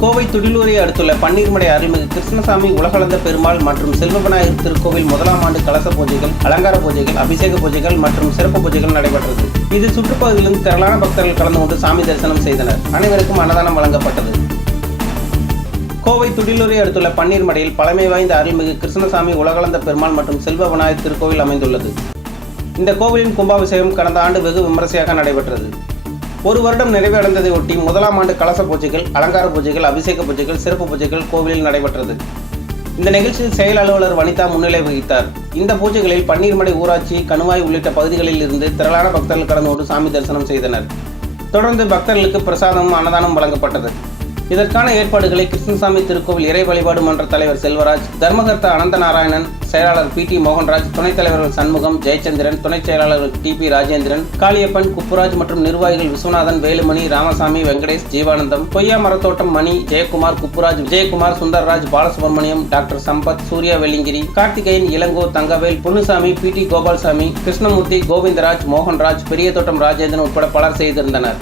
கோவை துடிலூரை அடுத்துள்ள பன்னீர்மடை அருள்மிகு கிருஷ்ணசாமி உலகளந்த பெருமாள் மற்றும் செல்வபநாயகர் திருக்கோவில் முதலாம் ஆண்டு கலச பூஜைகள் அலங்கார பூஜைகள் அபிஷேக பூஜைகள் மற்றும் சிறப்பு பூஜைகள் நடைபெற்றது. இது சுற்றுப்பகுதியிலிருந்து திரளான பக்தர்கள் கலந்து கொண்டு சாமி தரிசனம் செய்தனர். அனைவருக்கும் அன்னதானம் வழங்கப்பட்டது. கோவை துடிலூரை அடுத்துள்ள பன்னீர்மடையில் பழமை வாய்ந்த அருள்மிகு கிருஷ்ணசாமி உலகளந்த பெருமாள் மற்றும் செல்வ விநாயகர் திருக்கோவில் அமைந்துள்ளது. இந்த கோவிலின் கும்பாபிஷேகம் கடந்த ஆண்டு வெகு விமரிசையாக நடைபெற்றது. ஒரு வருடம் நிறைவடைந்ததை ஒட்டி முதலாம் ஆண்டு கலச பூஜைகள் அலங்கார பூஜைகள் அபிஷேக பூஜைகள் சிறப்பு பூஜைகள் கோவிலில் நடைபெற்றது. இந்த நிகழ்ச்சியில் செயல் அலுவலர் வனிதா முன்னிலை வகித்தார். இந்த பூஜைகளில் பன்னீர்மடை ஊராட்சி கணுவாய் உள்ளிட்ட பகுதிகளில் இருந்து திரளான பக்தர்கள் கலந்து கொண்டு சாமி தரிசனம் செய்தனர். தொடர்ந்து பக்தர்களுக்கு பிரசாதமும் அன்னதானம் வழங்கப்பட்டது. இதற்கான ஏற்பாடுகளை கிருஷ்ணசாமி திருக்கோவில் இறை வழிபாடு மன்ற தலைவர் செல்வராஜ் தர்மகர்த்தா அனந்த நாராயணன் செயலாளர் பி டி மோகன்ராஜ் துணைத் தலைவர்கள் சண்முகம் ஜெயச்சந்திரன் துணைச் செயலாளர்கள் டி பி ராஜேந்திரன் காளியப்பன் குப்புராஜ் மற்றும் நிர்வாகிகள் விஸ்வநாதன் வேலுமணி ராமசாமி வெங்கடேஷ் ஜீவானந்தம் கொய்யா மரத்தோட்டம் Mani Jayakumar Kuppuraj Vijayakumar Sundarraj Balasubramaniam doctor Sampath Surya Velliangiri Karthikeyan Ilango Thangavel Ponnusamy P D Gopalsamy Krishnamurthy Govindaraj Mohanraj Periyathottam Rajendran உட்பட பலர் செய்திருந்தனர்.